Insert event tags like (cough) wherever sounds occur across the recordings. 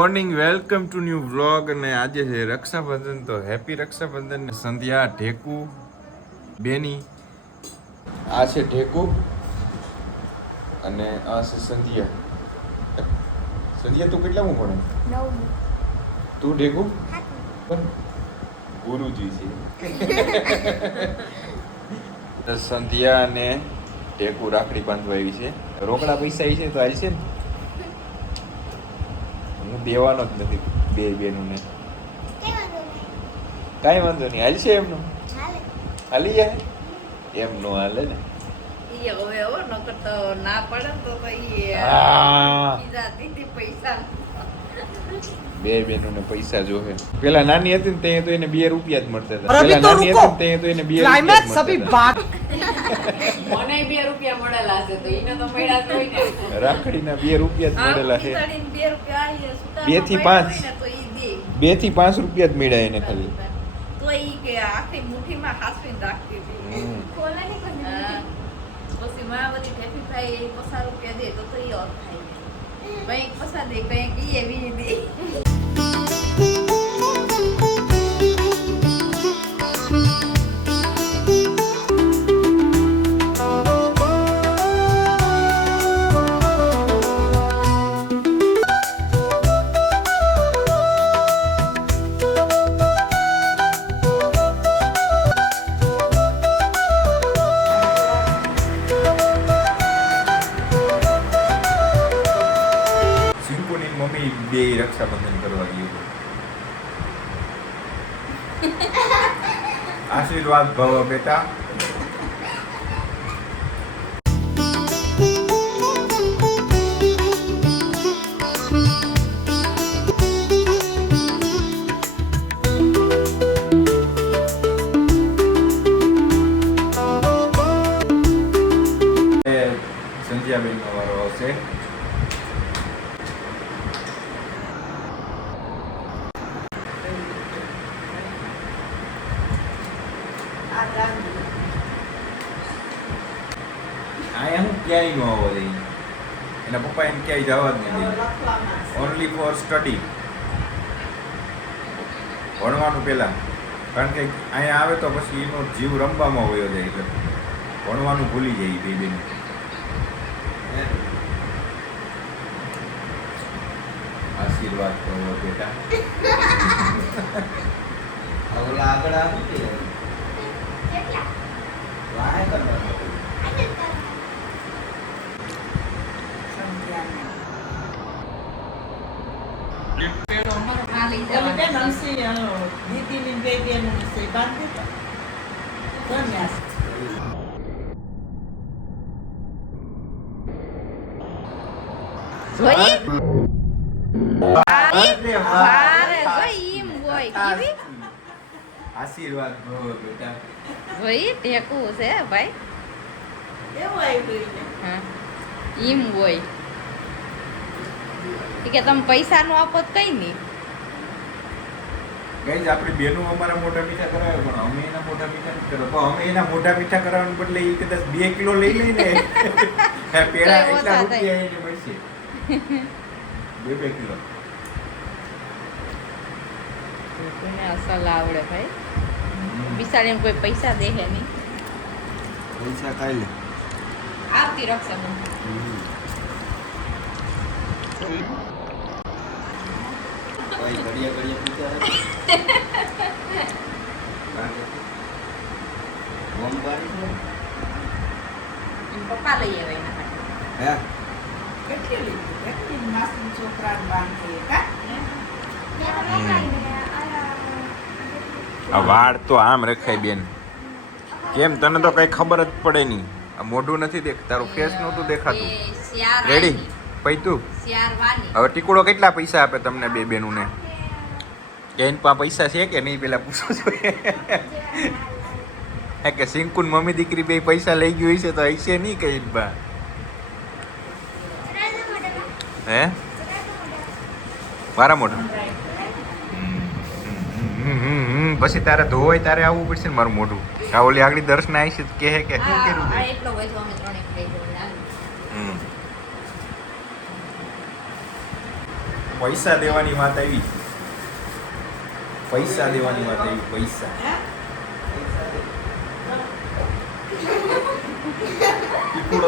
Morning welcome to new vlog. અને આજે છે રક્ષાબંધન તો હેપી રક્ષાબંધન. ને સંધ્યા ઢેકુ બેની. આ છે ઢેકુ અને આ છે સંધ્યા. સંધ્યા તું કેટલામું ભણે? તું ઢેકુ? ગુરુજી છે. (laughs) સંધ્યા અને ઢેકુ રાખડી બાંધવા આવી છે. રોકડા પૈસા આવી છે તો આવી છે ને? દેવાનો જ નથી બે બેનુંને કાંઈ વાંધો નહીં હાલશે એમનું? હાલી જાય? એમનું હાલે ને. બે બેનો ને પૈસા જોહે. પેલા નાની હતી ને તે તો એને બે રૂપિયા જ મળતા હતા. નાની હતી ને તે બે રૂપિયા (laughs) મને બે રૂપિયા મળેલા છે તો એને તો મળ્યા જ હોય ને રાખડીના બે રૂપિયા જ મળેલા છે બે રૂપિયા બેથી પાંચ. તો ઈ દે. બેથી પાંચ રૂપિયા જ મળ્યા એને ખાલી તો ઈ કે આખી મુઠ્ઠીમાં હાસવીને રાખતી હતી ખોલે. નહીં. પછી માયાવતી ઠેફી ભાઈ એ પચાસ રૂપિયા દે તો તો ઈ થાય કંઈક પૈસા દે કંઈક ઈ એવી દે આશીર્વાદ ભવ બેટા. ક્યાંય ન આવવા દઈ એના પપ્પા એને ક્યાંય જવા જ નહીં છે. ઓનલી ફોર સ્ટડી ભણવાનું પહેલા. કારણ કે અહીંયા આવે તો પછી એનો જીવ રમવામાં વયો જાય એટલે ભણવાનું ભૂલી જાય બે બેન આશીર્વાદ કરો બેટા. (laughs) ઓલા આગળ આપી દે કેટલા? વાહે કરવાનો આજે જ તારા. આ લઈ ઓલી બેન જવાનું. હંસી, અ, દીદીની બે બેનો હશે, બાંધી કેવી? આશીર્વાદ કરો બેટા. જોઈ ટેકું છે ભાઈ. એવું આવ્યું. હા. ઈમ હોય. કે તમે પૈસા નો આપો તો કઈ નહીં. ગઈ આપણી બેનો અમારા મોઢા મીઠા કરાવે પણ અમે એના મોટા મીઠા નથી કરવા. અમે એના મોઢા મીઠા કરાવવાને બદલે એ કદાચ બે કિલો લઈ લઈને (laughs) પેડા એટલા રૂપિયા એને મળશે. બે બે કિલો. તને અસલ આવડે ભાઈ. બિચારીને કોઈ પૈસા દે હે નહીં. પૈસા ખાઈ લે. આવતી રક્ષાબંધન કોઈ ઘડીએ ઘડીએ પૂછે ઓમ પાડી છે એમ પપ્પા લઈ આવે એના માટે હે કેટલી લીધી? કેટલી માસૂમ છોકરાને બાંધી, કા? ત્યાં રોકાઈ ગયા. આ- વાળ તો આમ રખાય બેન. કેમ? તને તો કઈ ખબર જ પડે નહીં. આ મોઢું નથી દેખ તારું ફેસ નહોતું દેખાતું. રેડી પૈતું? હવે ટીકુડો કેટલા પૈસા આપે તમને બે બેનું ને કે એની પૈસા છે કે નહીં પેલા પૂછો છો? હે કે સિંકુન મમ્મી દીકરી બે પૈસા લઈ ગયું હશે તો હશે નહીં કઈ બા. હે. મારા મોઢું. પછી તારે ધોવાય તારે આવવું પડશે ને મારું મોઢું. આ ઓલી આગળ દર્શન આવી છે કે કે શું કર્યું એટલો હોય તો અમે ત્રણે. પૈસા દેવાની વાત આવી. પૈસા દેવાની વાત આવી પૈસા. હે?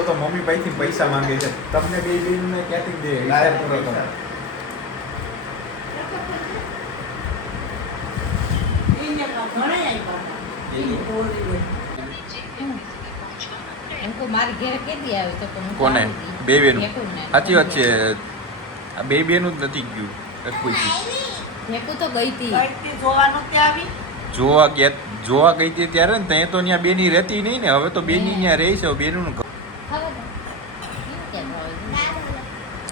તો મમ્મી પાસેથી પૈસા માંગે છે. તમને બે બેનને ક્યાંથી દે? વિચાર કરો તમે એને પણ ઘણાય આપ્યા હતા. એની. હોળી હોય. એમ કો મારી ઘેર કેદી આવે તો હું કોને? બે બેનું સાચી વાત છે. આ બે બેનું જ નથી ગયું. કોઈ ભેગું તો ગઈ હતી જોવા નહોતી આવી? જોવા ગયા જોવા ગઈ હતી ત્યારે ને ત્યાં તો ત્યાં બેની રહેતી નહીં ને. હવે તો બેની ત્યાં રહે છે બેનું હાઈ.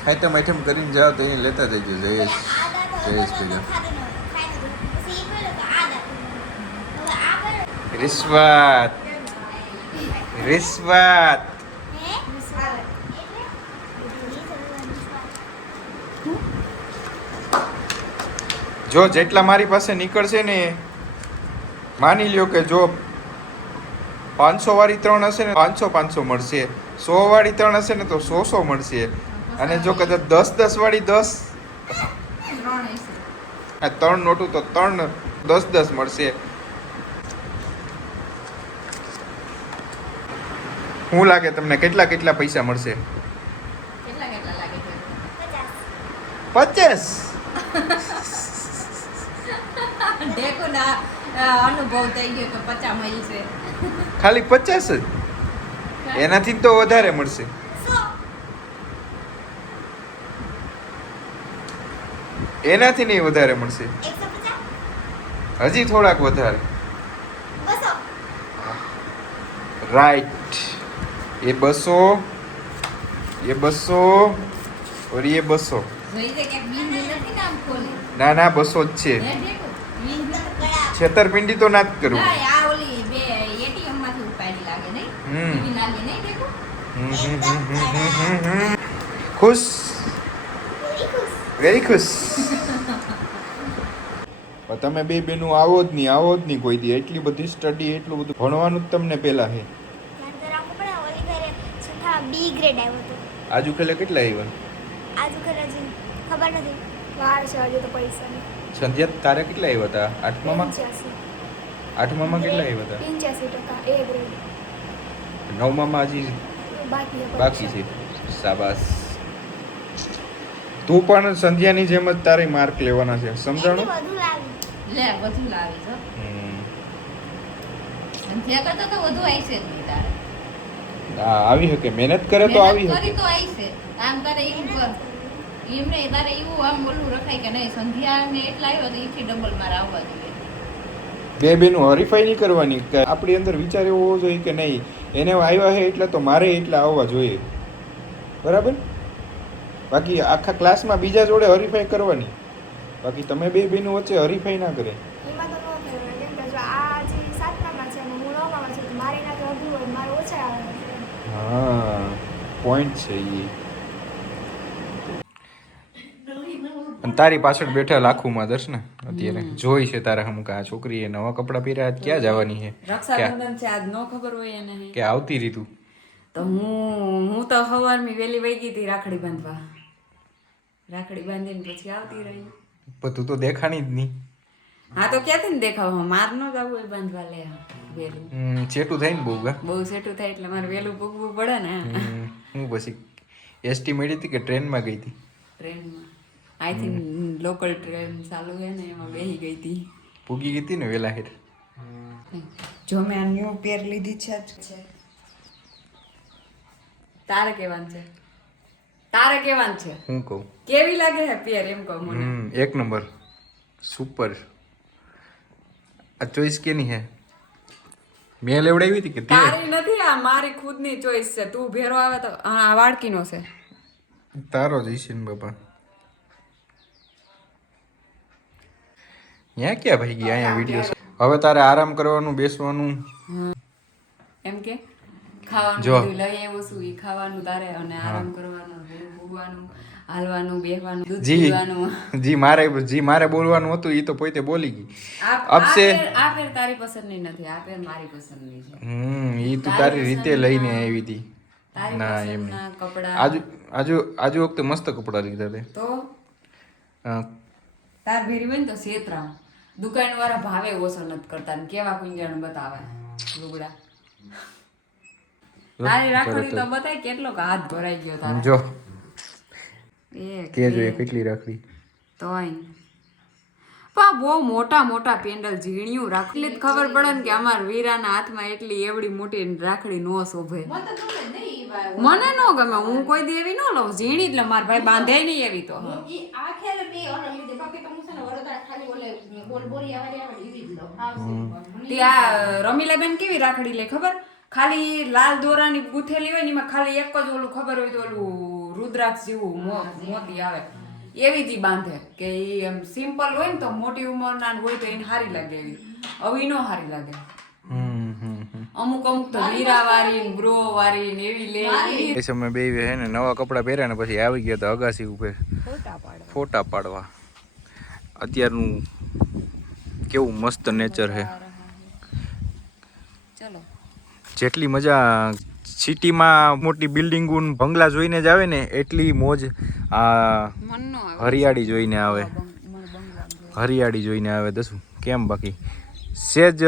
આઈટમ આઈટમ કરીને જાઓ તો એને લેતા જજો. જયેશ. જયેશ બધું ભેગા. ખાધું નહોતું, ખાઈ લીધું. પછી ઈ બોલ્યો કે આદા પીવું. હવે આ બોલ્યો, રિશ્વત. રિશ્વત. જો જેટલા મારી પાસે નીકળશે ને માની લ્યો કે જો પાંચસો વાળી ત્રણ હશે ને પાંચસો પાંચસો મળશે. સો વાળી ત્રણ હશે ને તો સો સો મળશે. અને જો કદાચ દસ દસ વાળી દસ આ ત્રણ નોટું તો ત્રણ દસ દસ મળશે. શું લાગે તમને કેટલા કેટલા પૈસા મળશે? કેટલા કેટલા લાગે છે? પચાસ. (laughs) અનુભવ થઈ ગયો કે ખાલી પચાસ જ? એનાથી તો વધારે મળશે. એનાથી નહીં વધારે મળશે. હજી થોડાક વધારે. રાઈટ એ બસો એ બસો और ये બસો જોઈ છે ક્યાંક બીજ નથી નામ ખોલી ના ના બસો જ છે હે ઢેકુ? બીજ નથી? ગળા. છેતરપિંડી તો ના જ કરવું ના, આ ઓલી બે ATM માંથી ઉપાડી લાગે નહીં હમ. એવી લાગે નહીં ઢેકુ? હમ, હમ, હમ, હમ, હમ, હમ. ખુશ વેરી ખુશ. વેરી ખુશ પણ તમે બે બેનું આવો જ નહીં આવો જ નહીં કોઈ દી એટલી બધી સ્ટડી એટલું બધું ભણવાનું જ તમને પહેલા છે બી ગ્રેડ આવ્યો હતો. આજુ ખેલે કેટલા આવ્યા? આજુ ખેલે હજી ખબર નથી. વાર છે હજી તો પૈસાની સંધ્યા તારે કેટલા આવ્યા હતા? આઠમામાં? આઠમામાં કેટલા આવ્યા હતા? પંચ્યાસી ટકા એ ગ્રેડ નવમામાં હજી બાકી છે બાકી છે. શાબાશ. તું પણ સંધ્યાની જેમ જ તારે માર્ક લેવાના છે. સમજાણું? લે વધુ લાવી હમ. સંધ્યા કરતા તો વધુ આવી છે તારે. આવી શકે. મહેનત કરે તો આવી શકે. તો આવશે આમ કર એમ નહીં તારે એવું આમ બોલવું રખાય કે નહીં સંધ્યા ને એટલા આવ્યો તો એથી ડબલ માર આવવા જોઈએ. બે બેનું હરીફાઈ નહીં કરવાની કે આપણી અંદર વિચાર એવો હોવો જોઈએ કે નહીં એને આવ્યા છે એટલે તો મારે એટલા આવવા જોઈએ. બરાબર? બાકી આખા ક્લાસમાં બીજા જોડે હરીફાઈ કરવાની. બાકી તમે બે બેનું વચ્ચે હરીફાઈ ના કરે એમાં તો ન કહેવાય કેમ કે જો આ જે સાતમામાં છે અને હું નવમામાં છું તો મારે એનાથી વધુ હોય મારે ઓછા આવે છે હા પોઈન્ટ છે એ અને તારી પાછળ બેઠા લાખુમાં દર્શન અત્યારે. જોઈ છે તારા હમ કા છોકરીએ નવા કપડાં પહેર્યા આજ ક્યાં જવાની છે? રક્ષાબંધન છે આજ નો ખબર હોય એને. કે આવતી રીતું તો? હું હું તો સવારમાં વેલી વહી ગઈ હતી રાખડી બાંધવા. રાખડી બાંધીને પછી આવતી રહી. પણ તું તો દેખાણી જ નહીં. હા તો ક્યાંથી ને દેખાવ? માર નો જવું હોય બાંધવા લે વેલું. હમ, ચેટું થાય ને બહુ ગા બહુ છેટું થાય એટલે મારે વહેલું ભૂગવું પડે ને. હું પછી એસટી મળી હતી કે ટ્રેનમાં ગઈ હતી? ટ્રેનમાં. થિંક લોકલ ટ્રેન ચાલુ છે ને એમાં બેહી ગઈ હતી. ભૂગી ગઈ હતી ને વેલા હેર જો મેં આ ન્યૂ પેર લીધી છે છે તારે કેવાનું છે? તારે કેવાનું છે? હું કહું? કેવી લાગે હે પેર એમ કહું મને? એક નંબર. સુપર. આ ચોઈસ કેની હે? મેં લેવડાવી હતી કે તારી નથી આ મારી ખુદની ચોઈસ છે. તું ભેરો આવે તો આ વાડકીનો છે. તારો જ ઈશિન બાપા. ત્યાં ક્યાં ભાઈ ગયા અહીંયા વીડિયો હવે તારે આરામ કરવાનું બેસવાનું. એમ કે ખાવાનું લઈ આવ્યો છું ખાવાનું તારે અને આરામ કરવાનું ભેરું ભૂગવાનું. હાલવાનું બેહવાનું દૂધ જી પીવાનું. જી મારે જી મારે બોલવાનું હતું એ તો પોતે બોલી ગઈ. અપસે આ પેર- તારી પસંદની નથી આ પેર મારી પસંદની છે. હમ એ તું તારી રીતે લઈને આવી હતી. ના એમ કપડા. આજુ આજુ આજુ વખતે મસ્ત કપડા લીધા તે. તો? તાર ભેરી બેન તો સેતરા દુકાન વાળા ભાવે ઓછો નથી કરતા ને કેવા કુંજણ બતાવે. લુગડા. તારી રાખડી તો બતાય કેટલો હાથ ભરાઈ ગયો તારો. જો એક કે જોઈએ કેટલી રાખડી? તોય પા બહુ મોટા મોટા પેન્ડલ ઝીણિયું રાખલી જ ખબર પડે ને કે અમાર વીરાના હાથમાં એટલી એવડી મોટી રાખડી નો શોભે. મને નો ગમે હું કોઈ દી એવી ન લઉં. ઝીણી જ લઉં મારા ભાઈ બાંધે નહીં એવી તો. રમીલાબેન કેવી રાખડી લે ખબર? ખાલી લાલ દોરાની ગૂંથેલી હોય ને એમાં ખાલી એક જ ઓલું ખબર હોય તો ઓલું રુદ્રાક્ષ જેવું મો- મોતી આવે. એવી જ બાંધે કે એ એમ સિમ્પલ હોય ને તો મોટી ઉંમરના હોય તો એને સારી લાગે એવી. હવે નો સારી લાગે. હમ હમ હમ. અમુક અમુક તો હીરા વાળી ને બ્રો વારી ને એવી લે. એ સમય બે હે ને નવા કપડાં પહેર્યા ને પછી આવી ગયા તો અગાસી ઉપર ફોટા પાડે ફોટા પાડવા. અત્યારનું કેવું મસ્ત નેચર છે. ચલો. જેટલી મજા સિટીમાં મોટી બિલ્ડિંગો બંગલા જોઈને જ આવે ને એટલી મોજ આ હરિયાળી જોઈને આવે. હરિયાળી જોઈને આવે દસું. કેમ બાકી? સેજ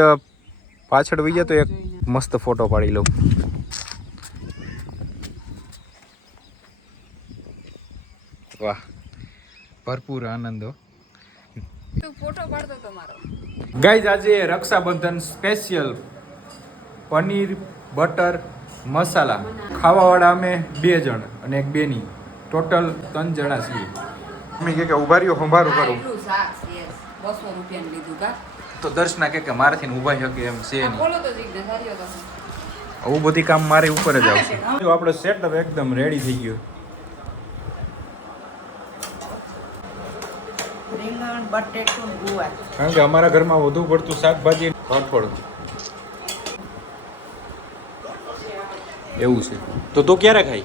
પાછળ વહી તો એક મસ્ત ફોટો પાડી લઉં. વાહ ભરપૂર આનંદ ગાઈઝ આજે રક્ષાબંધન સ્પેશિયલ પનીર બટર મસાલા. ખાવાવાળા અમે બે જણ અને એક બેની. ટોટલ ત્રણ જણા છીએ. મમ્મી કે કે ઊભા રહ્યો સંભારું કરું. બસો રૂપિયાનું લીધું કા? તો દર્શના કે કે મારાથી ને ઊભા શકે એમ છે આવું બધી કામ મારે ઉપર જ આવશે. (laughs) જો આપણો સેટઅપ એકદમ રેડી થઈ ગયો. રીંગણ બટેટું ગુવાર. કારણ કે અમારા ઘરમાં વધુ પડતું શાકભાજી કઠોળ એવું છે. તો તું ક્યારે ખાઈ?